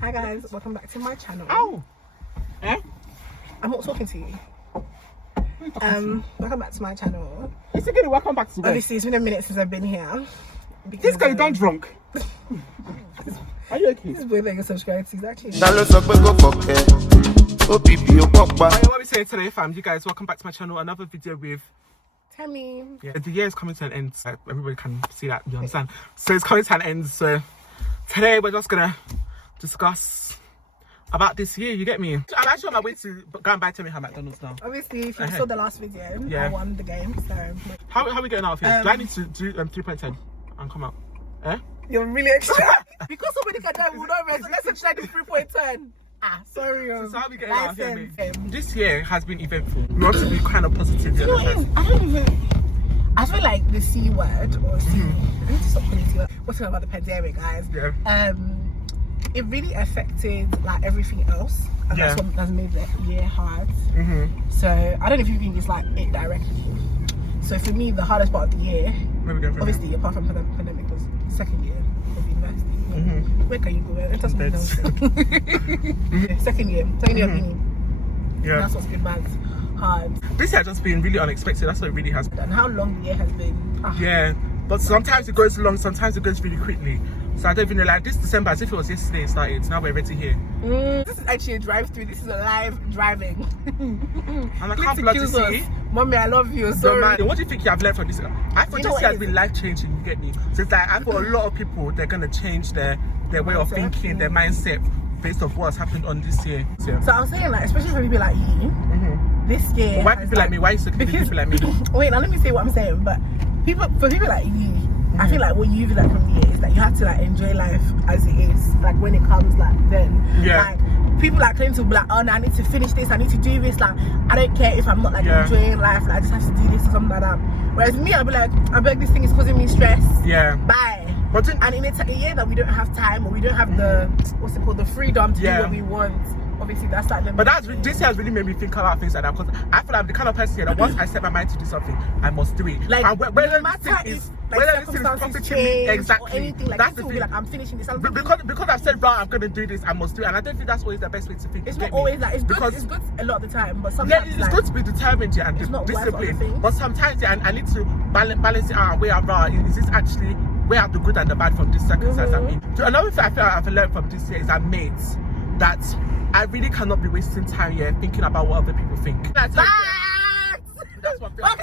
Hi guys, welcome back to my channel. Ow! Eh? I'm not talking to you. Welcome back to my channel. It's okay, welcome back to Obviously, it's been a minute since I've been here. This guy done drunk. Are you okay? This boy that you subscribe to is actually. What are we saying today, fam? You guys, welcome back to my channel. Another video with Temi. Yeah, the year is coming to an end. So everybody can see that, you understand? So it's coming to an end. So today we're just gonna discuss about this year, you get me? I'm actually on my way to go and buy Temi her McDonald's now. Obviously, if you saw the last video, yeah. I won the game. So how are we getting out of here? Do I need to do 3.10 and come out? Eh? You're really extra. Because somebody can die, we don't rest. Let's try the 3.10. Sorry. So how are we getting out of here, mate? This year has been eventful. We want to be kind of positive. You know what it is? I feel like the C word or C. I need to stop calling C word. What's talking about the pandemic, guys? Yeah. It really affected like everything else, and that's what has made the year hard. So I don't know if you can just like it directly. So for me, the hardest part of the year, obviously apart from the pandemic, was the second year of university. Where can you go? It doesn't make no sense. Second year of uni. Yeah, that's what's been bad, hard. This year has just been really unexpected. That's what it really has been. And how long the year has been. Yeah, but sometimes it goes long, sometimes it goes really quickly. So I don't even know, like this December, as if it was yesterday it started. Now we're ready here. This is actually a drive-through. This is a live driving. And I can't bloody see. Mommy, I love you. Sorry. Man, what do you think you have learned from this? I thought this year has been life-changing, you get me? So it's like, I thought a lot of people, they're going to change their way of thinking, their mindset based off what's happened on this year. So I was saying, like, especially for people like you, this year. Well, why people like me? Why is it people like me? Wait, now let me say what I'm saying. But for people like you, I feel like what you've learned from the year is that you have to like enjoy life as it is, like when it comes, like then. Yeah. Like people like claim to be like, oh no, I need to finish this, I need to do this. Like I don't care if I'm not like enjoying life. Like I just have to do this or something like that. Whereas me, I'll be like, I beg this thing is causing me stress. Yeah. Bye. But and in a year that we don't have time or we don't have the what's it called, the freedom to do what we want. Obviously, that's like the. But this year has really made me think about things like that, because I feel like I'm the kind of person that once I set my mind to do something, I must do it. Like whether this thing is profiting me, exactly. Or anything, like that's the thing. Like I'm finishing this. Because I've said, right, I'm gonna do this, I must do it, and I don't think that's always the best way to think. It's not always like it's good a lot of the time, but sometimes it's good to be determined and disciplined. But sometimes I need to balance it out and weigh out. Right, is this actually weigh out the good and the bad from this circumstance? I mean, so another thing I feel like I've learned from this year is that mates that I really cannot be wasting time here thinking about what other people think. That's what I'm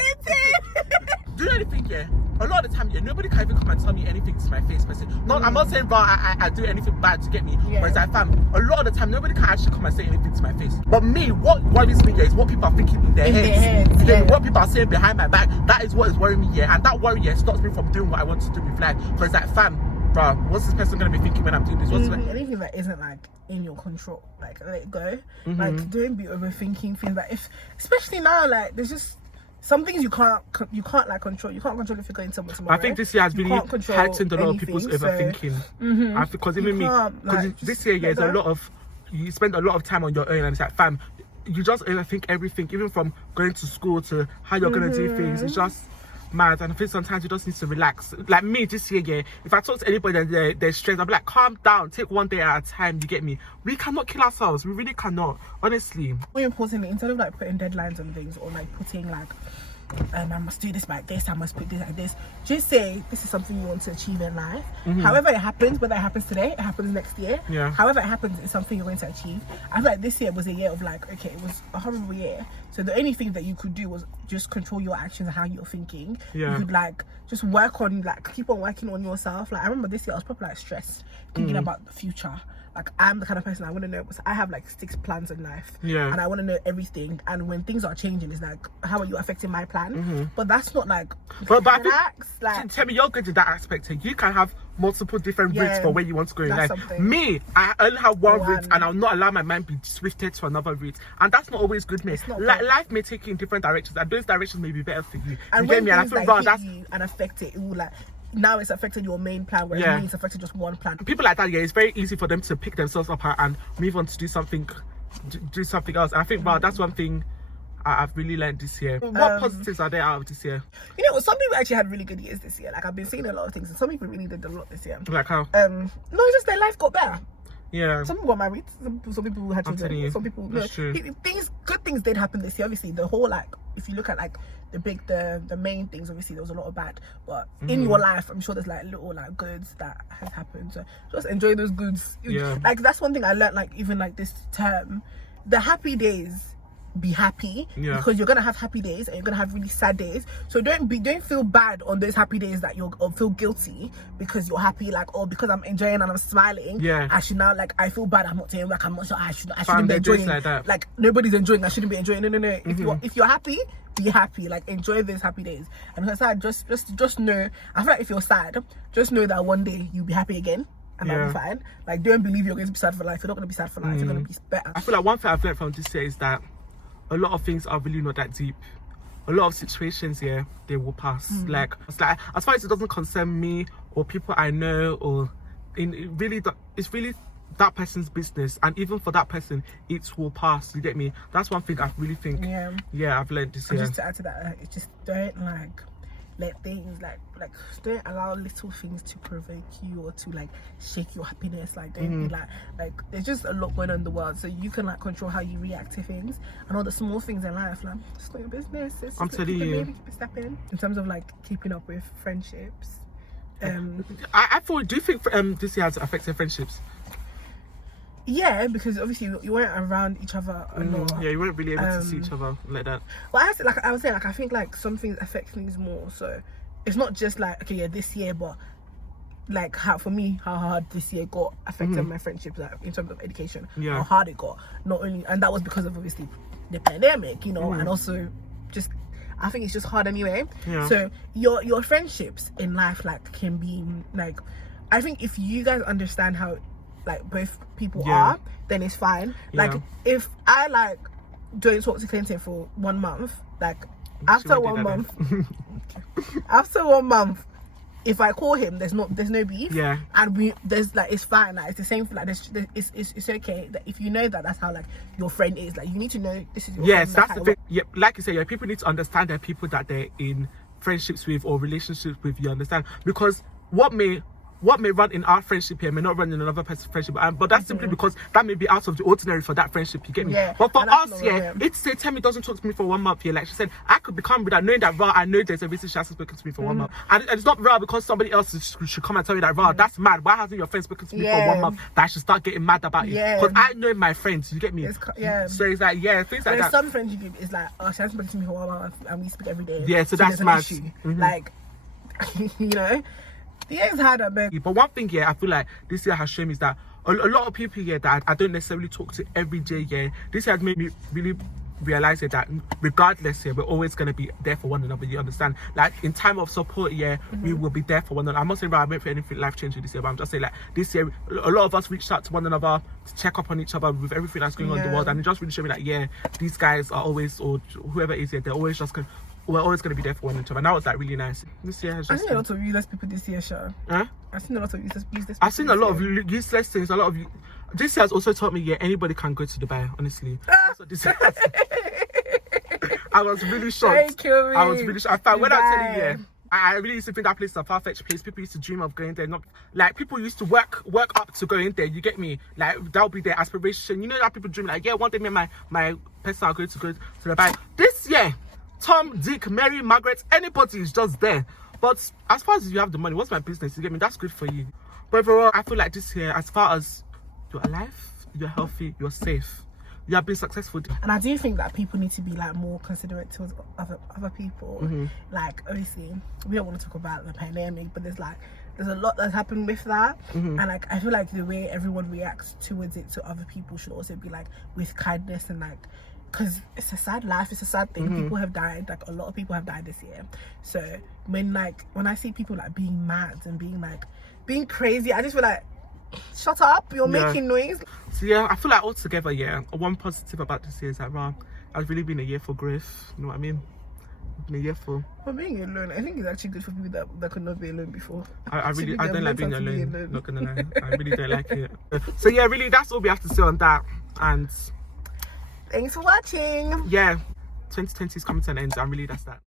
Do you know anything here? A lot of the time, nobody can even come and tell me anything to my face. I'm not saying I do anything bad to get me, but it's like, fam, a lot of the time, nobody can actually come and say anything to my face. But me, what worries me here is what people are thinking in their heads. What people are saying behind my back. That is what is worrying me here. And that worry here stops me from doing what I want to do with life. Because it's like, fam, bro, what's this person going to be thinking when I'm doing this? Anything that isn't like in your control, like let it go. Like don't be overthinking things. Like especially now, like there's just some things you can't like control. You can't control if you're going somewhere tomorrow. I think this year has really heightened a lot of people's overthinking. Because even me, because this year, there's a lot of, you spend a lot of time on your own, and it's like, fam, you just overthink everything, even from going to school to how you're gonna do things. It's just mad, and I think sometimes you just need to relax. Like me this year, if I talk to anybody and they're stressed, I'll be like, calm down, take one day at a time, you get me? We cannot kill ourselves, we really cannot, honestly. More importantly, instead of like putting deadlines on things or like putting like I must do this like this, I must put this like this, just say this is something you want to achieve in life. However it happens, whether it happens today, it happens next year, however it happens, it's something you're going to achieve. I feel like this year was a year of like, okay, it was a horrible year, so the only thing that you could do was just control your actions and how you're thinking. You could like just work on, like keep on working on yourself. Like I remember this year I was probably like stressed thinking about the future. Like I'm the kind of person I want to know, because I have like 6 plans in life, and I want to know everything. And when things are changing, it's like, how are you affecting my plan? But that's not like. But I think, Temi, you're good in that aspect. You can have multiple different routes for where you want to go in life. Me, I only have one route, and I'll not allow my mind to be swifted to another route, and that's not always good, mate. Life may take you in different directions, and those directions may be better for you. And you when get me? And I feel hit you and affect it will like. Now it's affected your main plan, whereas it's affected just one plan. People like that, it's very easy for them to pick themselves up and move on to do something else. And I think, wow, that's one thing I've really learned this year. What positives are there out of this year? You know, some people actually had really good years this year. Like I've been seeing a lot of things, and some people really did a lot this year. Like how? No, it's just their life got better. Yeah. Some people got married. Some people had children. Some people. That's true. Good things did happen this year. Obviously, the whole like, if you look at like the main things, obviously there was a lot of bad. But in your life, I'm sure there's like little like goods that has happened. So just enjoy those goods. Yeah. Like that's one thing I learned. Like even like this term, the happy days. Be happy because you're gonna have happy days and you're gonna have really sad days, so don't feel bad on those happy days that you'll or feel guilty because you're happy, like, oh, because I'm enjoying and I'm smiling, I should now, like, I feel bad, I'm not saying, like, I'm not sure I shouldn't be enjoying like nobody's enjoying, I shouldn't be enjoying. No. If you're happy, be happy, like enjoy those happy days. And if you're sad, just know, I feel like if you're sad, just know that one day you'll be happy again. And that'll be fine. Like, don't believe you're going to be sad for life. You're not going to be sad for life. You're going to be better. I feel like one thing I've learned from this year is that a lot of things are really not that deep. A lot of situations, they will pass. Like, it's like, as far as it doesn't concern me or people I know, or it's really that person's business, and even for that person, it will pass. You get me? That's one thing I really think. I've learned this year. Just to add to that, it's just don't like let things like don't allow little things to provoke you or to like shake your happiness. Like don't be like there's just a lot going on in the world, so you can like control how you react to things, and all the small things in life, like it's not your business. It's I'm telling you, keep it stepping. In terms of like keeping up with friendships, I thought, do you think this year has affected friendships? Yeah, because obviously you weren't around each other a lot. Yeah, you weren't really able to see each other like that. Well, I would say I think like some things affect things more. So it's not just like, okay, yeah, this year, but like how hard this year got affected my friendships, like in terms of education. How hard it got. Not only, and that was because of obviously the pandemic, you know, and also just I think it's just hard anyway. So your friendships in life like can be like, I think if you guys understand how like both people are, then it's fine. Like if I like don't talk to Clinton for 1 month, like after 1 month after 1 month, if I call him, there's no beef, and there's like, it's fine, like it's the same, like it's okay that if you know that that's how like your friend is, like you need to know this is your friend, that's the thing. Like you say, people need to understand the people that they're in friendships with or relationships with, you understand, because what may run in our friendship here may not run in another person's friendship, but that's simply because that may be out of the ordinary for that friendship, you get me? But for us, it's say Temi doesn't talk to me for 1 month, like she said, I could become with that, knowing that I know there's a reason she hasn't spoken to me for 1 month, and it's not raw because somebody else should come and tell you that, that's mad, why hasn't your friend spoken to me for 1 month, that I should start getting mad about it, because I know my friends, you get me? So it's like, things like that. Some friends you give is like, oh, she hasn't spoken to me for 1 month and we speak every day, so that's mad. Like, you know, the year's harder, babe. But one thing, I feel like this year has shown me is that a lot of people that I don't necessarily talk to every day, this year has made me really realize that regardless, we're always going to be there for one another, you understand? Like in time of support, we will be there for one another. I'm not saying I went for anything life changing this year, but I'm just saying like this year a lot of us reached out to one another to check up on each other with everything that's going on in the world, and it just really showed me that these guys are always, or whoever is here, they're always just going, we're always going to be there for one another, and that was like really nice. This year has just, I've seen a lot of useless people this year, Sha. I've seen a lot of useless people. I've seen a lot of useless things. This year has also taught me anybody can go to Dubai, honestly. That's what this year has. I was really shocked. I was really shocked. When I was telling you, I really used to think that place is a far-fetched place. People used to dream of going there. Not like people used to work up to go in there. You get me? Like that'll be their aspiration. You know that people dream like, one day me and my person are going to go to Dubai. This year, Tom, Dick, Mary, Margaret, anybody is just there. But as far as you have the money, what's my business? You get me? That's good for you. But overall, I feel like this year, as far as you're alive, you're healthy, you're safe, you have been successful. And I do think that people need to be like more considerate towards other people. Like obviously, we don't want to talk about the pandemic, but there's a lot that's happened with that, and like I feel like the way everyone reacts towards it to other people should also be like with kindness, and like, because it's a sad life, it's a sad thing. People have died, like a lot of people have died this year. So when I see people like being mad and being crazy, I just feel like, shut up, you're making noise. So I feel like altogether, one positive about this year is that it's really been a year for growth, you know what I mean? It's been a year for being alone. I think it's actually good for people that could not be alone before. I don't like being alone. Not gonna lie, I really don't like it. So really that's all we have to say on that, and thanks for watching. 2020 is coming to an end, and really that's that.